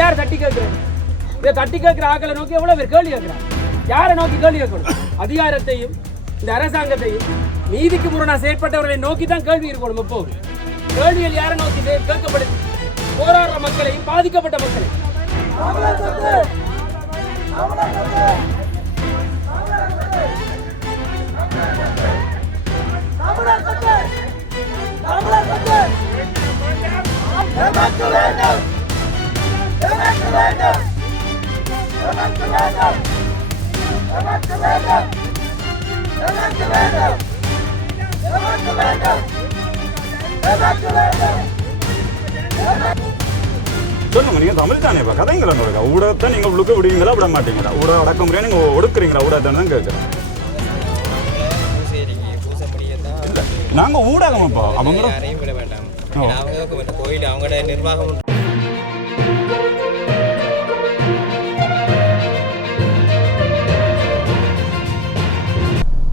யார் தட்டி கேட்கிறது? இதை தட்டி கேட்கிற ஆக்களை நோக்கி எவ்வளவு பேர் கேள்வி கேட்கிறாங்க? யாரை நோக்கி கேள்வி கேட்கணும்? அதிகாரத்தையும் இந்த அரசாங்கத்தையும் நீதிக்கு முரணா செயற்பட்டவர்களை நோக்கி தான் கேள்வி இருக்கணும். எப்போது கேள்விகள் யாரை நோக்கி கேட்கப்படுது? போராடுற மக்களையும் பாதிக்கப்பட்ட மக்களையும். சொல்லுங்க, நீங்க தமிழ் தானேப்பா, கதைங்களா? ஊடகத்தை நீங்க உள்ளுக்க விடுவீங்களா விட மாட்டீங்களா? ஊடக அடக்குமுறையா நீங்க ஒடுக்குறீங்களா? ஊடகத்தை தான் கேட்குறேன். இல்லை, நாங்க ஊடகமாப்பா. அவங்கள கோயில் அவங்களோட நிர்வாகம்.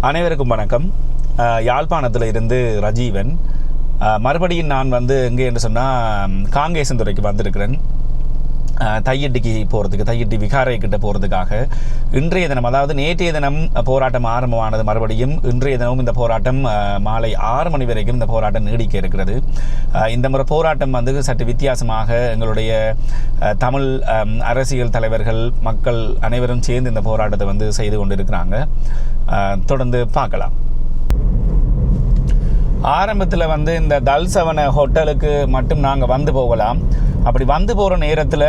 அனைவருக்கும் வணக்கம். யாழ்ப்பாணத்தில் இருந்து ரஜீவன். மறுபடியும் நான் எங்கே என்று சொன்னால் காங்கேசந்துறைக்கு வந்திருக்கிறேன். தையிட்டிக்கு போகிறதுக்கு, தையிட்டி விகாரை கிட்ட போகிறதுக்காக. இன்றைய தினம், அதாவது நேற்றைய தினம் போராட்டம் ஆரம்பமானது. மறுபடியும் இன்றைய தினமும் இந்த போராட்டம் மாலை 6 மணி வரைக்கும் இந்த போராட்டம் நீடிக்க இருக்கிறது. இந்த முறை போராட்டம் சற்று வித்தியாசமாக எங்களுடைய தமிழ் அரசியல் தலைவர்கள், மக்கள் அனைவரும் சேர்ந்து இந்த போராட்டத்தை செய்து கொண்டிருக்கிறாங்க. தொடர்ந்து பார்க்கலாம். ஆரம்பத்தில் இந்த தல்சவன ஹோட்டலுக்கு மட்டும் நாங்கள் வந்து போகலாம். அப்படி வந்து போகிற நேரத்தில்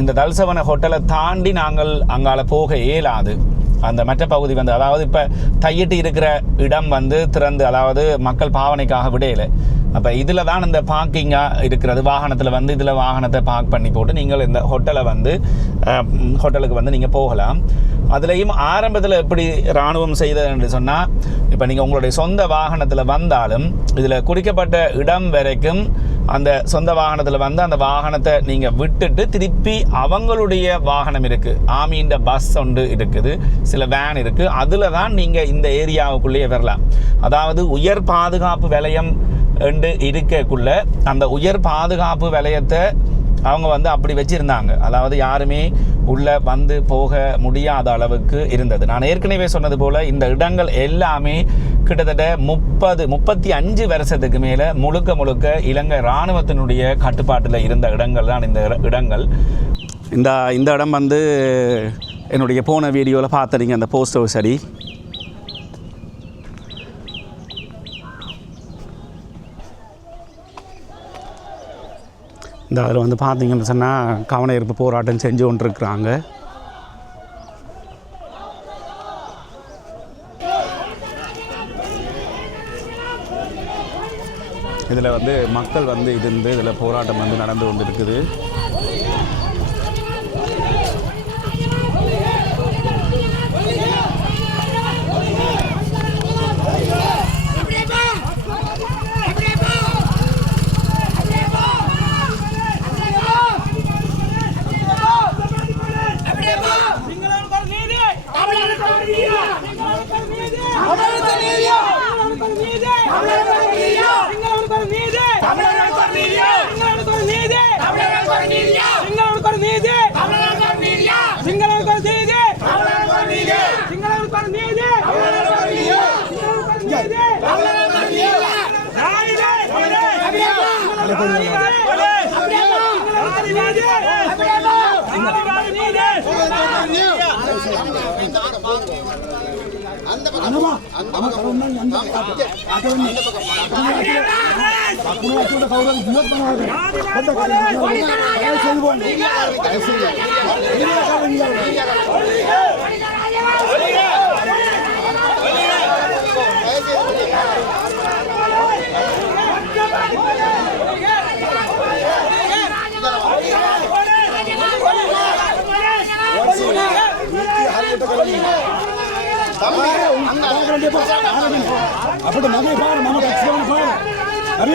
இந்த தல்சவன ஹோட்டலை தாண்டி நாங்கள் அங்கால போக இயலாது. அந்த மற்ற பகுதி அதாவது இப்போ தையிட்டு இருக்கிற இடம் திறந்து, அதாவது மக்கள் பாவனைக்காக விடையில. அப்போ இதில் தான் இந்த பார்க்கிங்காக இருக்கிறது. வாகனத்தில் இதில் வாகனத்தை பார்க் பண்ணி போட்டு நீங்கள் இந்த ஹோட்டலை ஹோட்டலுக்கு நீங்கள் போகலாம். அதுலேயும் ஆரம்பத்தில் எப்படி இராணுவம் செய்தது என்று சொன்னால், இப்போ நீங்கள் உங்களுடைய சொந்த வாகனத்தில் வந்தாலும் இதில் குறிக்கப்பட்ட இடம் வரைக்கும் அந்த சொந்த வாகனத்தில் அந்த வாகனத்தை நீங்கள் விட்டுட்டு திருப்பி அவங்களுடைய வாகனம் இருக்குது, ஆர்மியின் பஸ் ஒன்று இருக்குது, சில வேன் இருக்குது, அதில் தான் நீங்கள் இந்த ஏரியாவுக்குள்ளேயே வரலாம். அதாவது உயர் பாதுகாப்பு வலயம் என்று இருக்கக்குள்ள அந்த உயர் பாதுகாப்பு வலயத்தை அவங்க அப்படி வச்சுருந்தாங்க. அதாவது யாருமே உள்ளே போக முடியாத அளவுக்கு இருந்தது. நான் ஏற்கனவே சொன்னது போல் இந்த இடங்கள் எல்லாமே கிட்டத்தட்ட 35 வருஷத்துக்கு மேலே முழுக்க இலங்கை இராணுவத்தினுடைய கட்டுப்பாட்டில் இருந்த இடங்கள் தான் இந்த இடங்கள். இந்த இடம் என்னுடைய போன வீடியோவில் பார்த்துறீங்க, அந்த போஸ்ட் ஹவுஸ் அடி. இந்த அதில் பார்த்தீங்கன்னு சொன்னால் கவன ஈர்ப்பு போராட்டம் செஞ்சு கொண்டிருக்கிறாங்க. இதில் மக்கள் இதில் போராட்டம் நடந்து கொண்டு இருக்குது. අපිට මගේ පාර මම ටැක්සි ගන්න පාර. හරි?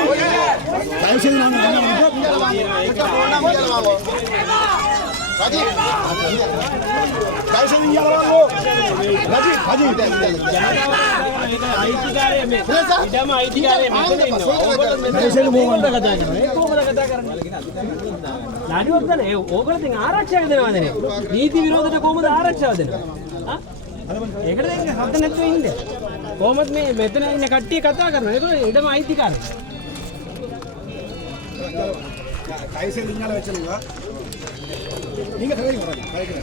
ටැක්සි ගන්න යන්න. රජි. ටැක්සි ගියවලෝ. රජි. අයිතිකාරය මේ. ඉඩම අයිතිකාරය මෙතන ඉන්නවා. ඔබට මෙතන කොහොමද කතා කරන්නේ? නඩුවක්දන ඕකලති ආරක්ෂා දෙනවාදන නීති විරෝධට කොහොමද ආරක්ෂාව දෙනවා ඒකට දෙන්න හද නැතුව ඉන්න කොහොමද මේ මෙතන ඉන්න කට්ටිය කතා කරනවා ඒක ඉඩම අයිතිකාරයි கைசே நீங்கள வெச்சலுங்க நீங்க தெரியுங்க ரைட்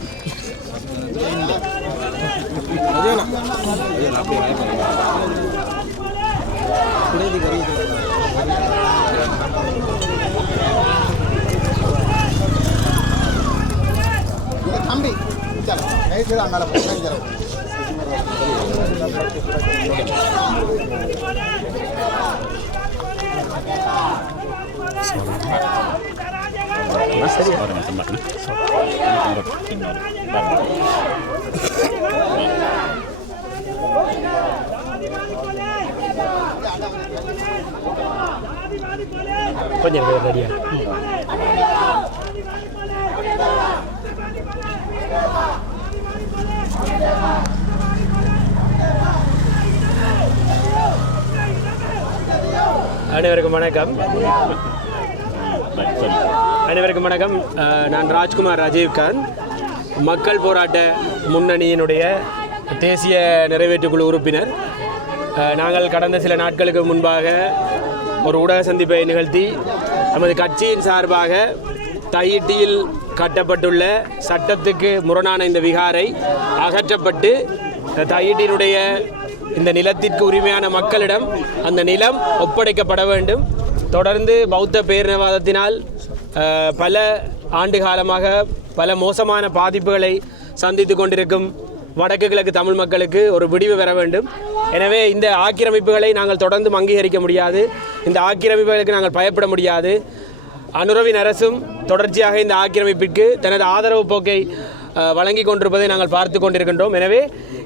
அதேனா குடேதி கரி இது தம்பி चलो கைசே அண்ணால போங்க கொஞ்சம் ரெடியா அனைவருக்கும் வணக்கம் அனைவருக்கும் வணக்கம் நான் ராஜ்குமார் ராஜீவ்காந்த் மக்கள் போராட்ட முன்னணியினுடைய தேசிய நிறைவேற்றுக்குழு உறுப்பினர் நாங்கள் கடந்த சில நாட்களுக்கு முன்பாக ஒரு ஊடக சந்திப்பை நிகழ்த்தி நமது கட்சியின் சார்பாக தையிட்டியில் கட்டப்பட்டுள்ள சட்டத்துக்கு முரணான இந்த விகாரை அகற்றப்பட்டு தையிட்டியினுடைய இந்த நிலத்திற்கு உரிமையான மக்களிடம் அந்த நிலம் ஒப்படைக்கப்பட வேண்டும். தொடர்ந்து பௌத்த பேரினவாதத்தினால் பல ஆண்டு காலமாக பல மோசமான பாதிப்புகளை சந்தித்து கொண்டிருக்கும் வடக்கு கிழக்கு தமிழ் மக்களுக்கு ஒரு விடிவு பெற வேண்டும். எனவே இந்த ஆக்கிரமிப்புகளை நாங்கள் தொடர்ந்து அங்கீகரிக்க முடியாது. இந்த ஆக்கிரமிப்புகளுக்கு நாங்கள் பயப்பட முடியாது. அனுரவின் அரசும் தொடர்ச்சியாக இந்த ஆக்கிரமிப்பிற்கு தனது ஆதரவு போக்கை வழங்கி கொண்டிருப்பதை நாங்கள் பார்த்து கொண்டிருக்கின்றோம். எனவே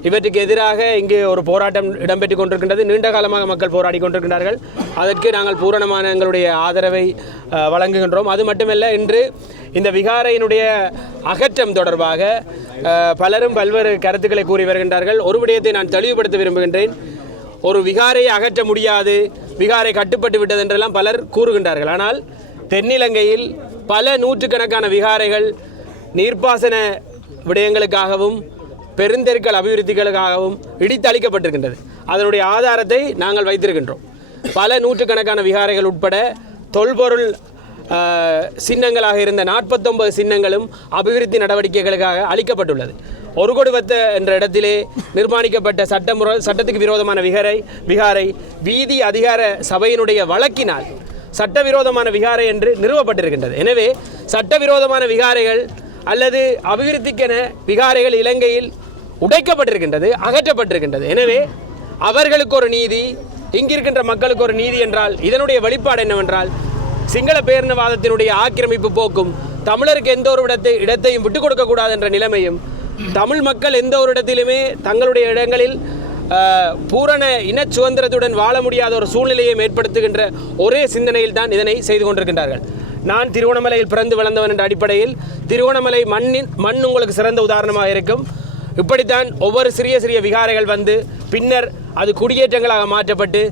இவற்றுக்கு எதிராக இங்கு ஒரு போராட்டம் இடம்பெற்று கொண்டிருக்கின்றது. நீண்ட காலமாக மக்கள் போராடி கொண்டிருக்கின்றார்கள். அதற்கு நாங்கள் பூரணமான எங்களுடைய ஆதரவை வழங்குகின்றோம். அது மட்டுமல்ல, இன்று இந்த விகாரையினுடைய அகற்றம் தொடர்பாக பலரும் பல்வேறு கருத்துக்களை கூறி வருகின்றார்கள். ஒரு விடயத்தை நான் தெளிவுபடுத்த விரும்புகின்றேன். ஒரு விகாரை அகற்ற முடியாது, விகாரை கட்டுப்பட்டு விட்டது என்றெல்லாம் பலர் கூறுகின்றார்கள். ஆனால் தென்னிலங்கையில் பல நூற்றுக்கணக்கான விகாரைகள் நீர்ப்பாசன விடயங்களுக்காகவும் பெருந்தெருக்கள் அபிவிருத்திகளுக்காகவும் இடித்தளிக்கப்பட்டிருக்கின்றது. அதனுடைய ஆதாரத்தை நாங்கள் வைத்திருக்கின்றோம். பல நூற்றுக்கணக்கான விகாரைகள் உட்பட தொல்பொருள் சின்னங்களாக இருந்த 49 சின்னங்களும் அபிவிருத்தி நடவடிக்கைகளுக்காக அளிக்கப்பட்டுள்ளது. ஒரு கொடுவத்த என்ற இடத்திலே நிர்மாணிக்கப்பட்ட சட்டத்துக்கு விரோதமான விகாரை வீதி அதிகார சபையினுடைய வழக்கினால் சட்டவிரோதமான விகாரை என்று நிறுவப்பட்டிருக்கின்றது. எனவே சட்டவிரோதமான விகாரைகள் அல்லது அபிவிருத்திக்கென விகாரைகள் இலங்கையில் உடைக்கப்பட்டிருக்கின்றது, அகற்றப்பட்டிருக்கின்றது. எனவே அவர்களுக்கு ஒரு நீதி, இங்கிருக்கின்ற மக்களுக்கு ஒரு நீதி என்றால் இதனுடைய வெளிப்பாடு என்னவென்றால் சிங்கள பேரினவாதத்தினுடைய ஆக்கிரமிப்பு போக்கும், தமிழருக்கு எந்த ஒரு இடத்தையும் விட்டுக் கொடுக்கக்கூடாது என்ற நிலைமையும், தமிழ் மக்கள் எந்த ஒரு இடத்திலுமே தங்களுடைய இடங்களில் பூரண இன சுதந்திரத்துடன் வாழ முடியாத ஒரு சூழ்நிலையை ஏற்படுத்துகின்ற ஒரே சிந்தனையில் தான் இதனை செய்து கொண்டிருக்கின்றார்கள். நான் திருகோணமலையில் பிறந்து வளர்ந்தவன் என்ற அடிப்படையில் திருகோணமலை மண் உங்களுக்கு சிறந்த உதாரணமாக இருக்கும். இப்படித்தான் ஒவ்வொரு சிறிய சிறிய விகாரைகள் வந்து பின்னர் அது குடியேற்றங்களாக மாற்றப்பட்டு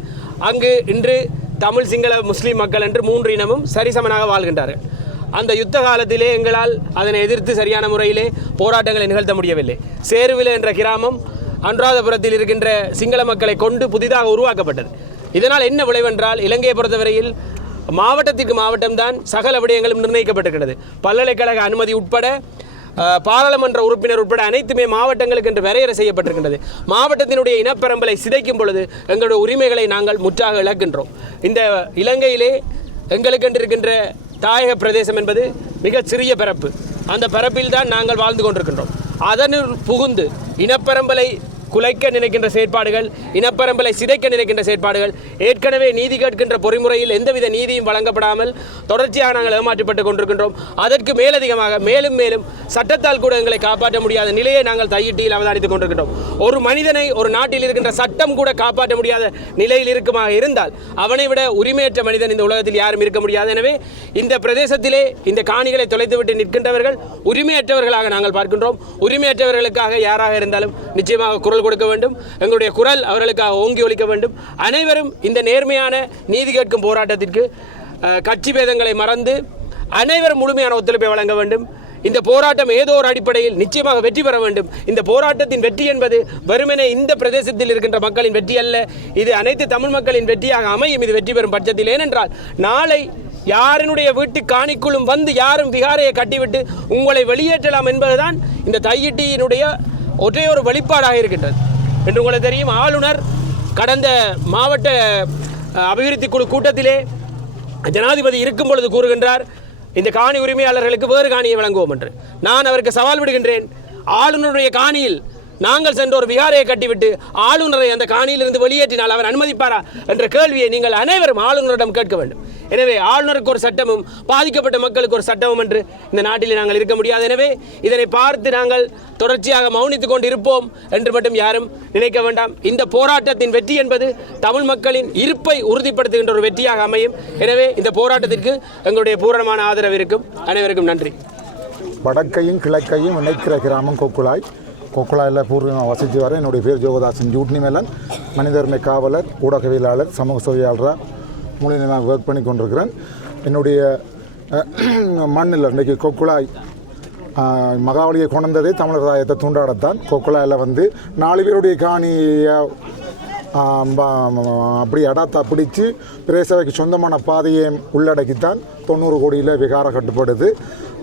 அங்கு இன்று தமிழ் சிங்கள முஸ்லீம் மக்கள் என்று 3 இனமும் சரிசமனாக வாழ்கின்றார்கள். அந்த யுத்த காலத்திலே எங்களால் அதனை எதிர்த்து சரியான முறையிலே போராட்டங்களை நிகழ்த்த முடியவில்லை. சேருவில என்ற கிராமம் அனுராதபுரத்தில் இருக்கின்ற சிங்கள மக்களை கொண்டு புதிதாக உருவாக்கப்பட்டது. இதனால் என்ன விளைவென்றால் இலங்கையை பொறுத்தவரையில் மாவட்டத்திற்கு மாவட்டம்தான் சகல விடயங்களும் நிர்ணயிக்கப்பட்டிருக்கிறது. பல்கலைக்கழக அனுமதி உட்பட பாராளுமன்ற உறுப்பினர் உட்பட அனைத்துமே மாவட்டங்களுக்கு என்று வரையறை செய்யப்பட்டிருக்கின்றது. மாவட்டத்தினுடைய இனப்பரம்பலை சிதைக்கும் பொழுது எங்களுடைய உரிமைகளை நாங்கள் முற்றாக இழக்கின்றோம். இந்த இலங்கையிலே எங்களுக்கென்று இருக்கின்ற தாயக பிரதேசம் என்பது மிக சிறிய பரப்பு. அந்த பரப்பில் தான் நாங்கள் வாழ்ந்து கொண்டிருக்கின்றோம். அதனுள் புகுந்து இனப்பரம்பலை குலைக்க நினைக்கின்ற செயற்பாடுகள், இனப்பரம்பலை சிதைக்க நினைக்கின்ற செயற்பாடுகள், ஏற்கனவே நீதி கேட்கின்ற பொறிமுறையில் எந்தவித நீதியும் வழங்கப்படாமல் தொடர்ச்சியாக நாங்கள் ஏமாற்றப்பட்டு கொண்டிருக்கின்றோம். அதற்கு மேலதிகமாக மேலும் மேலும் சட்டத்தால் கூட எங்களை காப்பாற்ற முடியாத நிலையை நாங்கள் தையிட்டியில் அவதானித்துக் கொண்டிருக்கின்றோம். ஒரு மனிதனை ஒரு நாட்டில் இருக்கின்ற சட்டம் கூட காப்பாற்ற முடியாத நிலையில் இருக்குமாக இருந்தால் அவனை விட உரிமையற்ற மனிதன் இந்த உலகத்தில் யாரும் இருக்க முடியாது. எனவே இந்த பிரதேசத்திலே இந்த காணிகளை தொலைத்துவிட்டு நிற்கின்றவர்கள் உரிமையற்றவர்களாக நாங்கள் பார்க்கின்றோம். உரிமையற்றவர்களுக்காக யாராக இருந்தாலும் நிச்சயமாக குரல் கொடுக்க வேண்டும். எங்களுடைய குரல் அவர்களுக்காக ஓங்கி ஒலிக்க வேண்டும். அனைவரும் இந்த நேர்மையான நீதி கேட்கும் போராட்டத்திற்கு கட்சி பேதங்களை மறந்து அனைவரும் முழுமையான ஒத்துழைப்பை வழங்க வேண்டும். இந்த போராட்டம் ஏதோ ஒரு அடிப்படையில் நிச்சயமாக வெற்றி பெற வேண்டும். இந்த போராட்டத்தின் வெற்றி என்பது வெறுமனே இந்த பிரதேசத்தில் இருக்கின்ற மக்களின் வெற்றி அல்ல, இது அனைத்து தமிழ் மக்களின் வெற்றியாக அமையும். இது வெற்றி பெறும் பட்சத்தில், ஏனென்றால் நாளை யாரினுடைய வீட்டு காணிக்குள்ளும் வந்து யாரும் விகாரையை கட்டிவிட்டு உங்களை வெளியேற்றலாம் என்பதுதான் இந்த தையிட்டியினுடைய ஒரே ஒரு வெளிப்பாடாக இருக்கின்றது. என்று உங்களுக்கு தெரியும், ஆளுநர் கடந்த மாவட்ட அபிவிருத்தி குழு கூட்டத்திலே ஜனாதிபதி இருக்கும் பொழுது கூறுகின்றார், இந்த காணி உரிமையாளர்களுக்கு வேறு காணியை வழங்குவோம் என்று. நான் அவருக்கு சவால் விடுகின்றேன், ஆளுநருடைய காணியில் நாங்கள் சென்ற ஒரு விகாரையை கட்டிவிட்டு ஆளுநரை அந்த காணியிலிருந்து வெளியேற்றினால் அவர் அனுமதிப்பாரா என்ற கேள்வியை நீங்கள் அனைவரும் ஆளுநரிடம் கேட்க வேண்டும். எனவே ஆளுநருக்கு ஒரு சட்டமும் பாதிக்கப்பட்ட மக்களுக்கு ஒரு சட்டமும் என்று இந்த நாட்டில் நாங்கள் இருக்க முடியாது. எனவே இதனை பார்த்து நாங்கள் தொடர்ச்சியாக மௌனித்துக் கொண்டு இருப்போம் என்று மட்டும் யாரும் நினைக்க வேண்டாம். இந்த போராட்டத்தின் வெற்றி என்பது தமிழ் மக்களின் இருப்பை உறுதிப்படுத்துகின்ற ஒரு வெற்றியாக அமையும். எனவே இந்த போராட்டத்திற்கு எங்களுடைய பூரணமான ஆதரவு இருக்கும். அனைவருக்கும் நன்றி. வடக்கையும் கிழக்கையும் இணைக்கிற கிராமம் கொக்குழாய். கொக்குழாயில் பூர்வீகமாக வசித்து வர என்னுடைய பேர் ஜோகதாசன் ஜூட்னி மேலன். மனித உரிமை காவலர், ஊடகவியலாளர், சமூக சேவையாளராக மூலியமாக ஒர்க் பண்ணி கொண்டிருக்கிறேன். என்னுடைய மண்ணில் இன்றைக்கி கொக்குழாய் மகாவலியை கொண்டதே தமிழர் தாயத்தை தூண்டாடத்தான். கொக்குழாயில் வந்து 4 பேருடைய காணியை அப்படி அடாத்தா பிடிச்சி பிரேசவைக்கு சொந்தமான பாதையை உள்ளடக்கித்தான் 90 கோடியில் விகாரம் கட்டுப்படுது.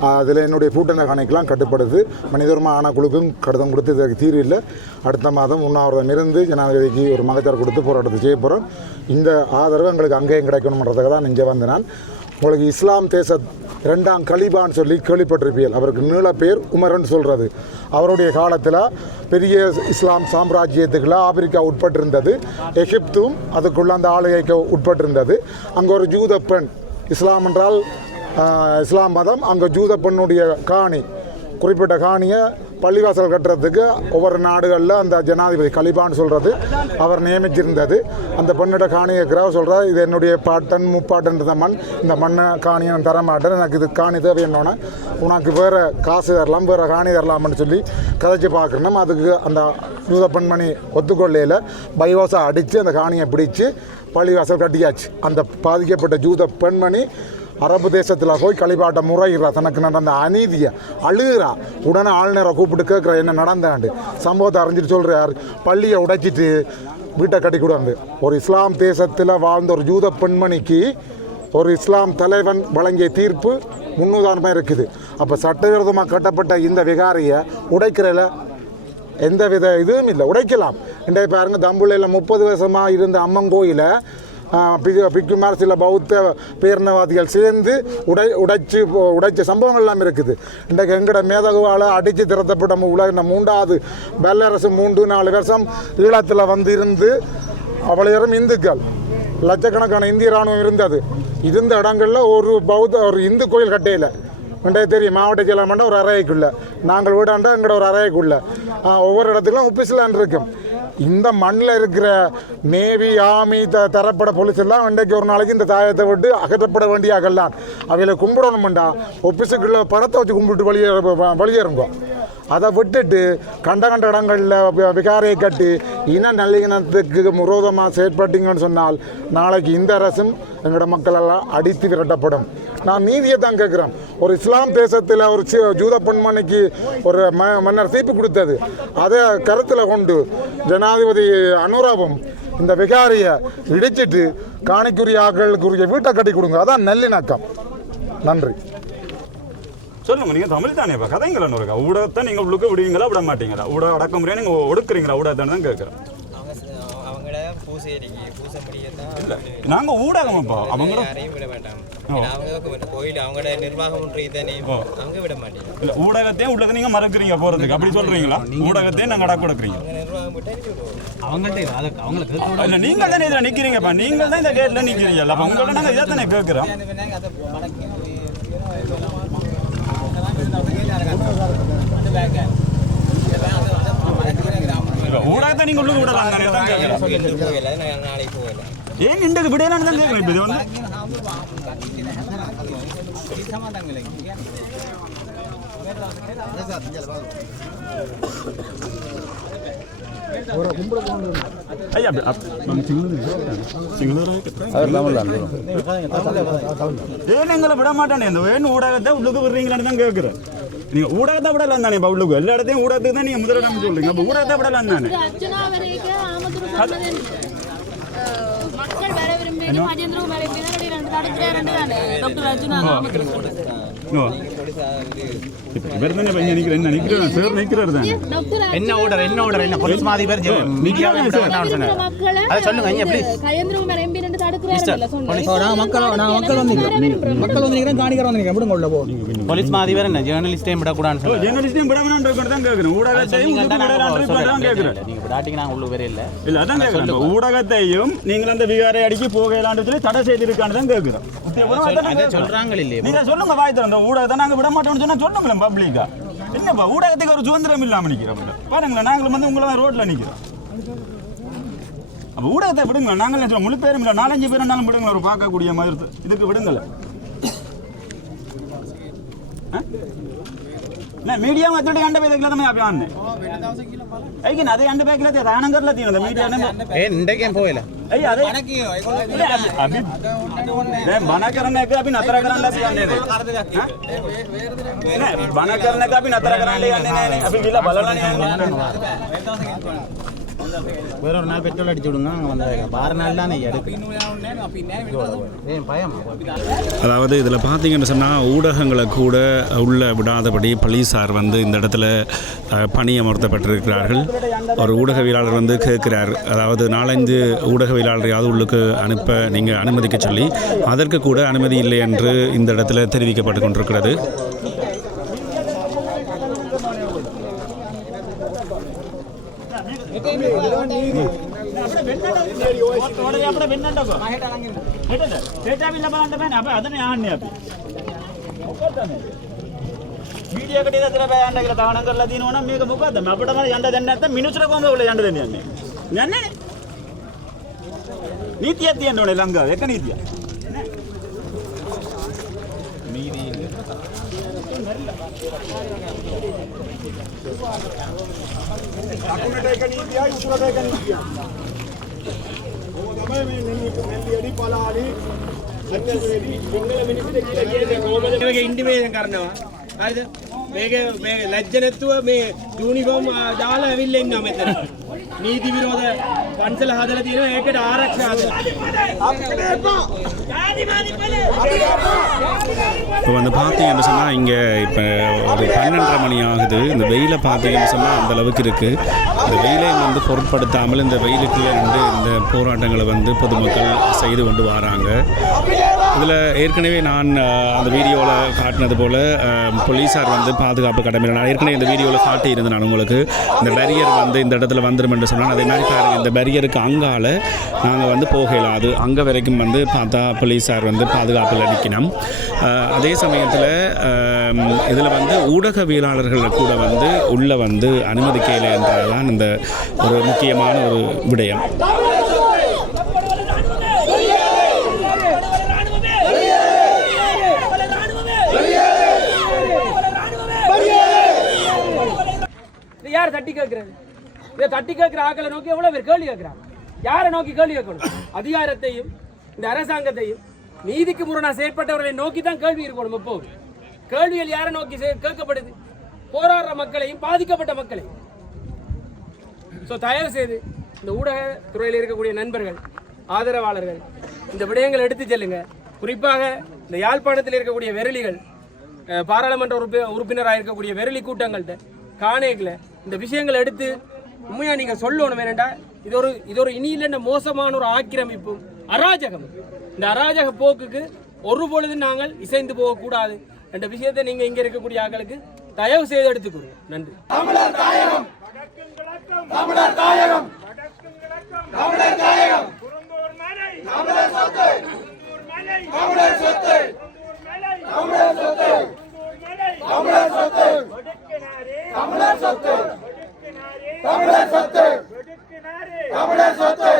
அதில் என்னுடைய பூட்டன காணிக்கெலாம் கட்டுப்படுது. மனிதர்மா ஆணைக்குழுக்கும் கடிதம் கொடுத்து இதற்கு தீர்வு இல்லை. அடுத்த மாதம் 1ஆம் இருந்து ஜனாதிபதிக்கு ஒரு மகஜர் கொடுத்து போராட்டத்தை செய்ய போகிறோம். இந்த ஆதரவு எங்களுக்கு அங்கேயும் கிடைக்கணுன்றதுக்கு தான் இங்கே வந்து நான் உங்களுக்கு இஸ்லாம் தேச 2ஆம் கலீபான்னு சொல்லி கேள்விப்பட்டிருப்பீர்கள். அவருக்கு நீள பேர் உமரன் சொல்கிறது. அவருடைய காலத்தில் பெரிய இஸ்லாம் சாம்ராஜ்யத்துக்குள்ள ஆப்பிரிக்கா உட்பட்டிருந்தது. எகிப்தும் அதுக்குள்ள அந்த ஆளுகைக்கு உட்பட்டிருந்தது. அங்கே ஒரு ஜூத பெண், இஸ்லாம் என்றால் இஸ்லாம் மதம், அங்கே ஜூத பெண்ணுடைய காணி, குறிப்பிட்ட காணியை பள்ளிவாசல் கட்டுறதுக்கு ஒவ்வொரு நாடுகளில் அந்த ஜனாதிபதி கலிபான்னு சொல்கிறது அவர் நியமிச்சிருந்தது. அந்த பெண்ணோட காணியை கிராவ சொல்கிறார், இது என்னுடைய பாட்டன் முப்பாட்டன்ற மண், இந்த மண்ணை காணியை நான் தரமாட்டேன், எனக்கு இது காணி தேவை என்னோட உனக்கு வேறு காசு தரலாம், வேறு காணி தரலாம்னு சொல்லி கதைச்சி பார்க்கணும். அதுக்கு அந்த ஜூத பெண்மணி ஒத்துக்கொள்ளையில் பைவாசா அடித்து அந்த காணியை பிடிச்சி பள்ளிவாசல் கட்டியாச்சு. அந்த பாதிக்கப்பட்ட ஜூத பெண்மணி அரபு தேசத்தில் போய் கழிப்பாட்ட முறைகிறா, தனக்கு நடந்த அநீதியை அழுகிறா. உடனே ஆளுநரை கூப்பிட்டு கேட்குற என்ன நடந்தாண்டு சம்பவத்தை அறிஞ்சிட்டு சொல்கிறார், பள்ளியை உடைச்சிட்டு வீட்டை கட்டி கொடுவாங்க. ஒரு இஸ்லாம் தேசத்தில் வாழ்ந்த ஒரு ஜூத பெண்மணிக்கு ஒரு இஸ்லாம் தலைவன் வழங்கிய தீர்ப்பு முன்னுதாரணமாக இருக்குது. அப்போ சட்டவிரோதமாக கட்டப்பட்ட இந்த விகாரியை உடைக்கிறதில் எந்த வித இதுவும் இல்லை, உடைக்கலாம். இன்றைய பாருங்கள், தம்புள்ளையில் 30 வருஷமாக இருந்த அம்மன் கோயிலை பிக்குமார் சில பௌத்த பேரினவாதிகள் சேர்ந்து உடைச்ச சம்பவங்கள் எல்லாம் இருக்குது. இன்றைக்கு எங்கட மேதகுவால் அடித்து திறத்தப்பட்ட உலக 3வது பெல்லரசு 3-4 வருஷம் ஈழத்தில் வந்து இருந்து அவ்வளோ இந்துக்கள், லட்சக்கணக்கான இந்திய இராணுவம் இருந்தது. இருந்த இடங்களில் ஒரு இந்து கோயில் கட்டையில் இன்றைய தெரியும், மாவட்ட செயலாளர் ஒரு அறைக்குள்ள, நாங்கள் வீடாண்டா எங்கட ஒரு அறைக்குள்ள, ஒவ்வொரு இடத்துலையும் உப்பிஸ்லான் இருக்கும். இந்த மண்ணில் இருக்கிற நேவி, ஆர்மி, தரப்பட போலீஸ் எல்லாம் இன்றைக்கு ஒரு நாளைக்கு இந்த தாயத்தை விட்டு அகற்றப்பட வேண்டிய அகல்லாம். அவையில் கும்பிடணும்டா, ஒப்பிசுக்குள்ள பணத்தை வச்சு கும்பிட்டு வெளியேறுங்க. அதை விட்டுட்டு கண்ட இடங்களில் விகாரையை கட்டி இன நல்லிணத்துக்கு விரோதமாக செயற்பட்டீங்கன்னு சொன்னால் நாளைக்கு இந்த அரசும் எங்களோட மக்களெல்லாம் அடித்து விரட்டப்படும். நான் நீதியை தான் கேட்குறேன். ஒரு இஸ்லாம் தேசத்தில் ஒரு ஜூத பெண்மணிக்கு ஒரு மன்னர் தீர்ப்பு கொடுத்தது, அதை கருத்தில் கொண்டு ஜனாதிபதி அனுராவும் இந்த விகாரியை இடிச்சிட்டு காணிக்குரிய ஆக்களுக்குரிய வீட்டை கட்டி கொடுங்க. அதான் நல்லிணக்கம். நன்றி. சொல்லுங்க, நீங்க தமிழ் தானேப்பா, கதைங்களா இருக்கா? ஊடகத்தை நீங்க உள்ளுக்கு விடுவீங்களா விட மாட்டீங்களா? ஊடக அடக்குமுறையை நீங்க ஒடுக்குறீங்களா? ஊடகத்தானே தான் கேட்குறேன். இல்லை, நாங்க ஊடகமாப்பா, அவங்க இல்லை ஊடகத்தையும் உள்ளதை நீங்க மறக்கிறீங்க போறதுக்கு, அப்படி சொல்றீங்களா? ஊடகத்தையும் நாங்க அடக்க கொடுக்குறீங்க. இல்லை, நீங்கள் தானே இதில் நிற்கிறீங்கப்பா, நீங்கள் தான் இந்த கேட்டில் நிற்கிறீங்களா? அப்போ உங்கள்கிட்ட நாங்கள் இதை தானே கேட்குறோம். ஊடகத்தை நீங்க உள்ளுக்கு விடலாம் தானே? ஏன் இன்றைக்கு விடையலான்னு தான் கேட்குறேன். இப்போ இது வந்து ஐயா ஏன் எங்களை விட மாட்டானே இந்த வேணும் ஊடகத்தை உள்ளுக்கு விடுறீங்களான்னு தான் கேட்குறேன். நீங்க ஊடகத்தை விடலாம் தானே உள்ளுக்கு எல்லா இடத்தையும் ஊடகத்துக்கு தான் நீங்க முதலிடம் சொல்றீங்க. அப்போ ஊடகத்தை விடலாம் தானே. என்ன order என்ன போலீஸ் மாதிபர் மீடியா அத சொல்லுங்க ஐயா ப்ளீஸ் கயந்திரம் எம்பி ரெண்டு தடுக்குறாருல சொன்னேன் மக்கள் வந்திருக்கேன் காணிகர வந்திருக்கேன் விடுங்க உள்ள போ போலீஸ் மாதிபர் என்ன ஜர்னலிஸ்டையும் விட கூடாதுன்னு சொல்றேன் ஜர்னலிஸ்டையும் விட வேண்டாம்ன்றது தான் கேக்குறேன். ஊடகத்தையும் விடலாம்ன்றது கேக்குறேன். நீங்க விடாட்டிங்க நான் உள்ள வேற இல்ல அதான் கேக்குறேன். ஊடகத்தையும் நீங்கள் அந்த விகாரை அடிக்கி போகலாம்னு சொல்லி தடை செய்திருக்கான்னு தான் கேக்குறேன். சொல்றாங்க இல்லையே நீங்க சொல்லுங்க வாய் திறந்த ஊடகத்தை நாங்க விட மாட்டோம்னு சொன்னா சொல்லுங்களேன் பப்ளிக்கா. என்னப்பா ஊடகத்துக்கு ஒரு சுதந்திரம் இல்லாம நிக்கிறோம் பாருங்களேன். நாங்களும் வந்து உங்களை ரோட்ல நிக்கிறோம். அப்ப ஊடகத்தை விடுங்களேன். நாங்கள் முழு பேரும் இல்லை 4-5 பேர் இருந்தாலும் விடுங்களேன். ஒரு பார்க்கக்கூடிய மாதிரி இதுக்கு விடுங்கள. மீடியா மத்தோட அண்ட பேக்கில தான் ஆப்யான் ஐ ಅದೇ ಅಂಡ ಬೇಕಿಲ್ಲ ते ರಾಣಂಗರ್ಲ ತಿನ್ನದ ಮೀಡಿಯಾನೆ ಏ ಇಂಡಕ್ಕೆ ಹೋಯಿಲ್ಲ ಅಯ್ಯ ಅದೇ ಅಭಿ ದೇ ಬನ करने के अभी नतरा करने भी आने नहीं बना करने का भी नतरा करने आने नहीं अभी गिला बलला नहीं வேற ஒரு நாள் பெட்ரோல் அடிச்சு விடுங்க அங்கே வந்தாங்க 6 நாள் தானே எடுக்கு பயம். அதாவது இதில் பார்த்தீங்கன்னு சொன்னால் ஊடகங்களை கூட உள்ள விடாதபடி போலீஸார் வந்து இந்த இடத்துல பணியமர்த்தப்பட்டிருக்கிறார்கள். ஒரு ஊடகவியலாளர் வந்து கேட்குறார், அதாவது 4-5 ஊடகவியலாளரையாவது உள்ளுக்கு அனுப்ப நீங்கள் அனுமதிக்க சொல்லி, அதற்கு கூட அனுமதி இல்லை என்று இந்த இடத்துல தெரிவிக்கப்பட்டு கொண்டிருக்கிறது. मीडिया कटी तरह बयान लगे तावना कर लदी नोना मेरे मुका था मैं अपना मारे यंदा जन्नत है मिनुचरा कौन बोले यंदा देने अन्ने अन्ने नीति आती है नोने लंगा एक नीति डॉक्यूमेंट एक नीति है उसका एक नीति है वो दबाए में नहीं अड़ी पाला आली अन्य वेदी जंगल मिनिस्टर के इंटिमेशन करना හරිද මේක ලැජ්ජ නැතුව මේ යුනිෆෝම් දාලා ඇවිල්ලා ඉන්නවා මෙතන නීති විරෝධ පන්සල හදලා තියෙනවා ඒකට ආරක්ෂා இப்போ வந்து பார்த்தீங்கன்னு சொன்னால் இங்கே இப்போ ஒரு 12:30 மணி ஆகுது. இந்த வெயிலை பார்த்தீங்கன்னு சொன்னால் அந்த அளவுக்கு இருக்குது. இந்த வெயிலை வந்து பொருட்படுத்தாமல் இந்த வெயிலுக்குள்ளே நின்று இந்த போராட்டங்களை வந்து பொதுமக்கள் செய்து கொண்டு வராங்க. இதில் ஏற்கனவே நான் அந்த வீடியோவில் காட்டினது போல் போலீஸார் வந்து பாதுகாப்பு கடமையில் நான் ஏற்கனவே இந்த வீடியோவில் காட்டியிருந்தேன். நான் உங்களுக்கு இந்த பேரியர் வந்து இந்த இடத்துல வந்துடும் என்று சொன்னால் அதே மாதிரி பாருங்கள், இந்த பேரியருக்கு அங்கால நாங்கள் வந்து போகலாம். அது அங்கே வரைக்கும் வந்து பார்த்தா போலீஸார் வந்து பாதுகாப்பில் நிற்கணும். அதே சமயத்தில் இதில் வந்து ஊடகவியலாளர்கள் கூட வந்து உள்ளே வந்து அனுமதிக்கலை என்றதான் இந்த ஒரு முக்கியமான ஒரு விடயம். யார் தட்டி கேட்கறது? இதை தட்டி கேட்கிற ஆக்களை நோக்கி எவ்வளவு பேர் கேள்வி கேட்கிறாங்க? யாரை நோக்கி கேள்வி கேட்கணும்? அதிகாரத்தையும் இந்த அரசாங்கத்தையும் நீதிக்கு முரணா செயற்பட்டவர்களை நோக்கி தான் கேள்வி இருக்கணும். இப்போ கேள்விகள் யாரை நோக்கி கேட்கப்படுது? போராடுற மக்களையும் பாதிக்கப்பட்ட மக்களையும். ஸோ தயவு செய்து இந்த ஊடக துறையில் இருக்கக்கூடிய நண்பர்கள், ஆதரவாளர்கள் இந்த விடயங்களை எடுத்து செல்லுங்க. குறிப்பாக இந்த யாழ்ப்பாணத்தில் இருக்கக்கூடிய வெரளிகள், பாராளுமன்ற உறுப்பினராக இருக்கக்கூடிய வெரளி கூட்டங்கள்கிட்ட காணேக்கில் இந்த விஷயங்களை எடுத்து உண்மையாக நீங்கள் சொல்லணும். வேணண்டா இது ஒரு இனி இல்லைன்னா மோசமான ஒரு ஆக்கிரமிப்பும் அராஜகம். இந்த அராஜக போக்குக்கு ஒரு பொழுது நாங்கள் இசைந்து போகக்கூடாது என்ற விஷயத்தை நீங்கள் இங்கே இருக்கக்கூடிய ஆக்களுக்கு தயவு செய்து எடுத்துக்கொள்ளுங்க. நன்றி. தமிழர் தாயகம், தமிழர் தாயகம், தமிழர் தாயகம், தமிழர் சொத்து, தமிழர் சொத்து, தமிழர் சொத்து, தமிழர் சொத்து, தமிழர் சொத்து, தமிழர் சொத்து, தமிழர் சொத்து,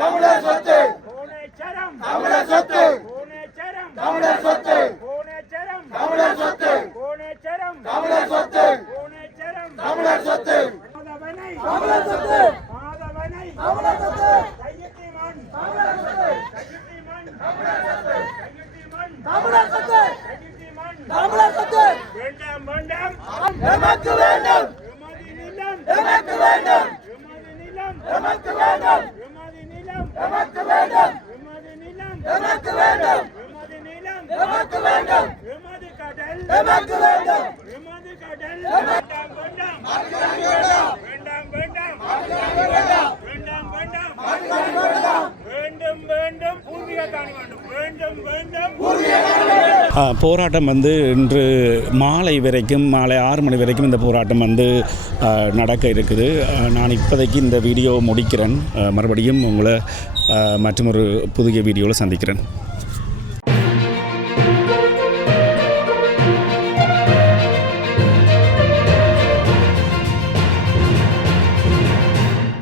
தமிழர் சொத்து, தமிழர் சொத்து, தமிழர் சொத்து, தமிழர் சொத்து, தமிழர் சொத்து, தமிழர் சொத்து தமிழர் சொத்து தமிழர் சொத்து தமிழர் சொத்து தமிழர் சொத்து தமிழர் சொத்து வேண்டாம் வேண்டாம் எமக்கு வேண்டும் எமக்கு வேண்டும் எமக்கு வேண்டும் எமக்கு வேண்டும் எமக்கு வேண்டும் எமக்கு வேண்டும் எமக்கு வேண்டும் போராட்டம் வந்து இன்று மாலை வரைக்கும், மாலை 6 மணி வரைக்கும் இந்த போராட்டம் வந்து நடக்க இருக்குது. நான் இப்போதைக்கு இந்த வீடியோ முடிக்கிறேன். மறுபடியும் உங்களை மற்றொரு புதிய வீடியோவில் சந்திக்கிறேன்.